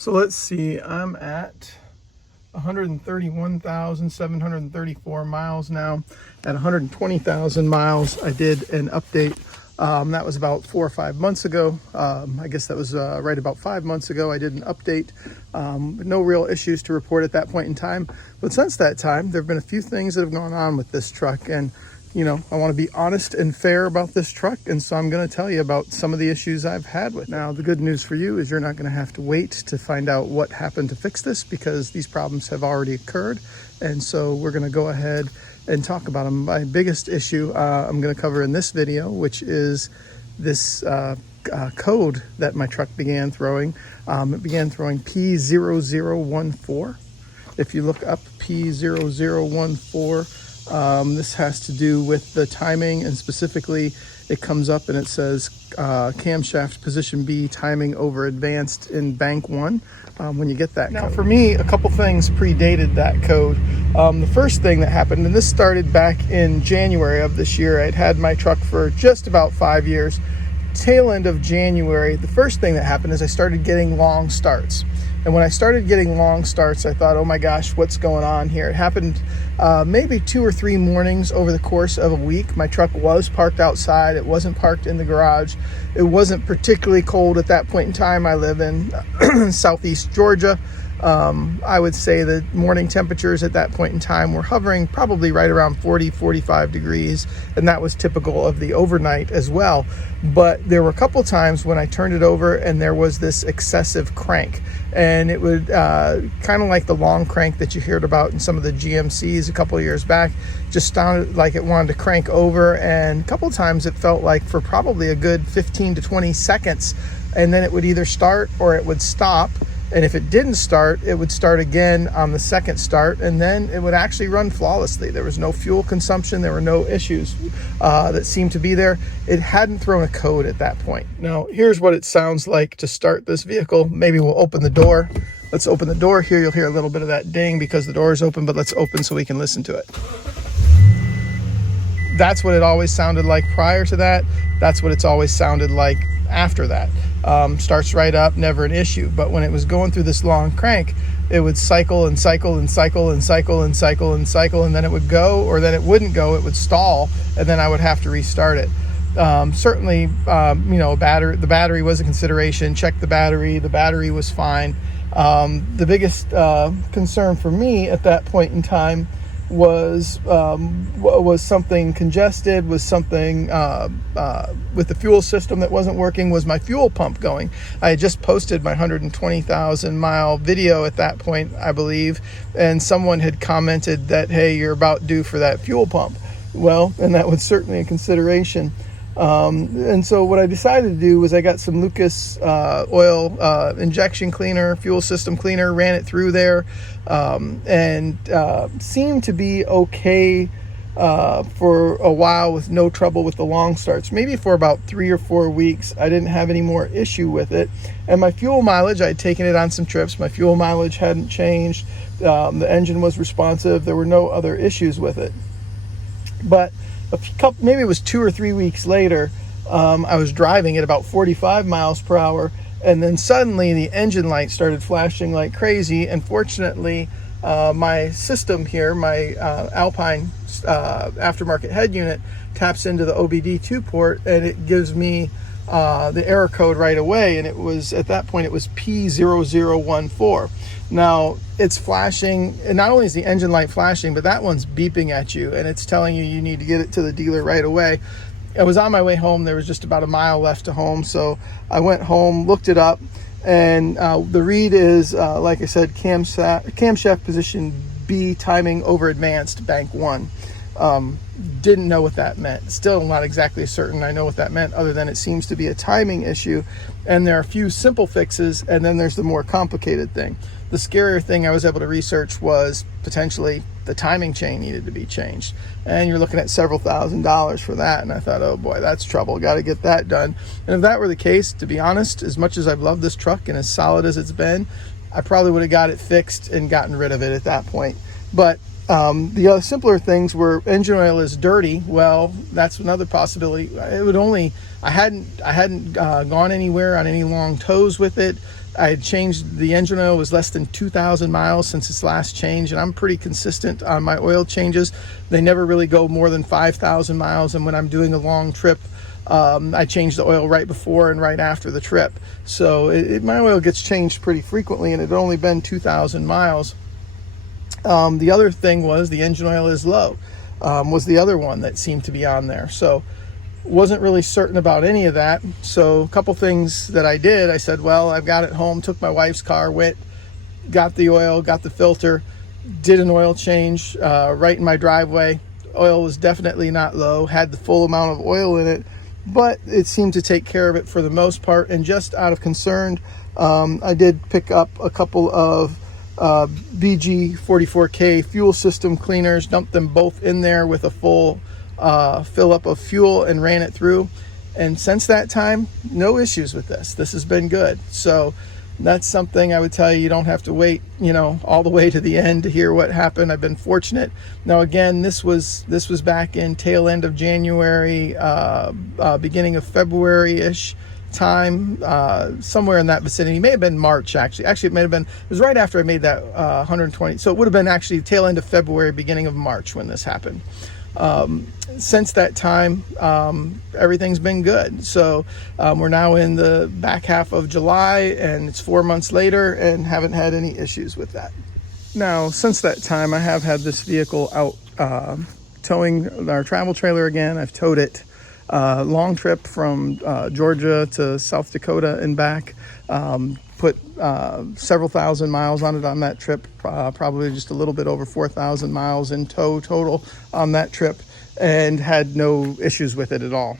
So let's see, I'm at 131,734 miles now. At 120,000 miles, I did an update. That was about 4 or 5 months ago. I guess that was right about 5 months ago. I did an update. No real issues to report at that point in time. But since that time, there have been a few things that have gone on with this truck. And you know, I want to be honest and fair about this truck, and so I'm going to tell you about some of the issues I've had with it. Now, the good news for you is you're not going to have to wait to find out what happened to fix this, because these problems have already occurred, and so we're going to go ahead and talk about them. My biggest issue I'm going to cover in this video, which is this code that my truck began throwing. It began throwing P0014. If you look up P0014, this has to do with the timing, and specifically it comes up and it says camshaft position B timing over advanced in bank 1 when you get that. Now code. For me, a couple things predated that code. The first thing that happened, and this started back in January of this year, I'd had my truck for just about 5 years. Tail end of January, the first thing that happened is I started getting long starts. And when I started getting long starts, I thought, oh my gosh, what's going on here? It happened maybe 2 or 3 mornings over the course of a week. My truck was parked outside. It wasn't parked in the garage. It wasn't particularly cold at that point in time. I live in southeast Georgia. I would say the morning temperatures at that point in time were hovering probably right around 40, 45 degrees, and that was typical of the overnight as well. But there were a couple times when I turned it over and there was this excessive crank, and it would kind of like the long crank that you heard about in some of the GMCs a couple of years back. Just sounded like it wanted to crank over, and a couple of times it felt like for probably a good 15 to 20 seconds, and then it would either start or it would stop. And if it didn't start, it would start again on the second start, and then it would actually run flawlessly. There was no fuel consumption. There were no issues that seemed to be there. It hadn't thrown a code at that point. Now, here's what it sounds like to start this vehicle. Maybe we'll open the door. Let's open the door here. You'll hear a little bit of that ding because the door is open, but let's open so we can listen to it. That's what it always sounded like prior to that. That's what it's always sounded like after that. Starts right up, never an issue. But when it was going through this long crank, it would cycle and cycle and cycle and cycle and cycle and cycle, and then it would go, or then it wouldn't go. It would stall, and then I would have to restart it. Certainly, you know, the battery was a consideration. Checked the battery. The battery was fine. The biggest concern for me at that point in time was something congested, was something with the fuel system that wasn't working. Was my fuel pump going? I had just posted my 120,000 mile video at that point, I believe, and someone had commented that, hey, you're about due for that fuel pump. Well, and that was certainly a consideration. And so what I decided to do was I got some Lucas oil injection cleaner, fuel system cleaner, ran it through there, and seemed to be okay for a while with no trouble with the long starts. Maybe for about 3 or 4 weeks, I didn't have any more issue with it. And my fuel mileage, I had taken it on some trips. My fuel mileage hadn't changed. The engine was responsive. There were no other issues with it. But maybe it was 2 or 3 weeks later, I was driving at about 45 miles per hour, and then suddenly the engine light started flashing like crazy. And fortunately, my system here, my Alpine aftermarket head unit, taps into the OBD2 port, and it gives me the error code right away. And it was, at that point, it was P0014. Now it's flashing, and not only is the engine light flashing, but that one's beeping at you, and it's telling you you need to get it to the dealer right away. I was on my way home. There was just about a mile left to home, so I went home, looked it up, and the read is, like I said, camshaft position B timing over advanced bank 1. Didn't know what that meant. Still not exactly certain I know what that meant, other than it seems to be a timing issue, and there are a few simple fixes, and then there's the more complicated thing. The scarier thing I was able to research was potentially the timing chain needed to be changed, and you're looking at several $1,000s for that. And I thought, oh boy, that's trouble. Got to get that done. And if that were the case, to be honest, as much as I've loved this truck and as solid as it's been, I probably would have got it fixed and gotten rid of it at that point. But the other simpler things were engine oil is dirty. Well, that's another possibility. It would only, I hadn't gone anywhere on any long tows with it. I had changed the engine oil, was less than 2,000 miles since its last change, and I'm pretty consistent on my oil changes. They never really go more than 5,000 miles, and when I'm doing a long trip, I change the oil right before and right after the trip. So my oil gets changed pretty frequently, and it had only been 2,000 miles. The other thing was the engine oil is low, was the other one that seemed to be on there. So wasn't really certain about any of that. So a couple things that I did, I said, well, I've got it home, took my wife's car, went, got the oil, got the filter, did an oil change right in my driveway. Oil was definitely not low, had the full amount of oil in it, but it seemed to take care of it for the most part. And just out of concern, I did pick up a couple of BG 44K fuel system cleaners, dumped them both in there with a full fill up of fuel and ran it through. And since that time, no issues with this. This has been good. So that's something I would tell you don't have to wait, all the way to the end to hear what happened. I've been fortunate. Now, again, this was back in tail end of January, beginning of February-ish time, somewhere in that vicinity. It may have been March, actually. It may have been, it was right after I made that 120. So it would have been actually tail end of February, beginning of March when this happened. Since that time, everything's been good. So we're now in the back half of July, and it's 4 months later, and haven't had any issues with that. Now, since that time, I have had this vehicle out towing our travel trailer again. I've towed it long trip from Georgia to South Dakota and back. Put several thousand miles on it on that trip, probably just a little bit over 4,000 miles in tow total on that trip, and had no issues with it at all.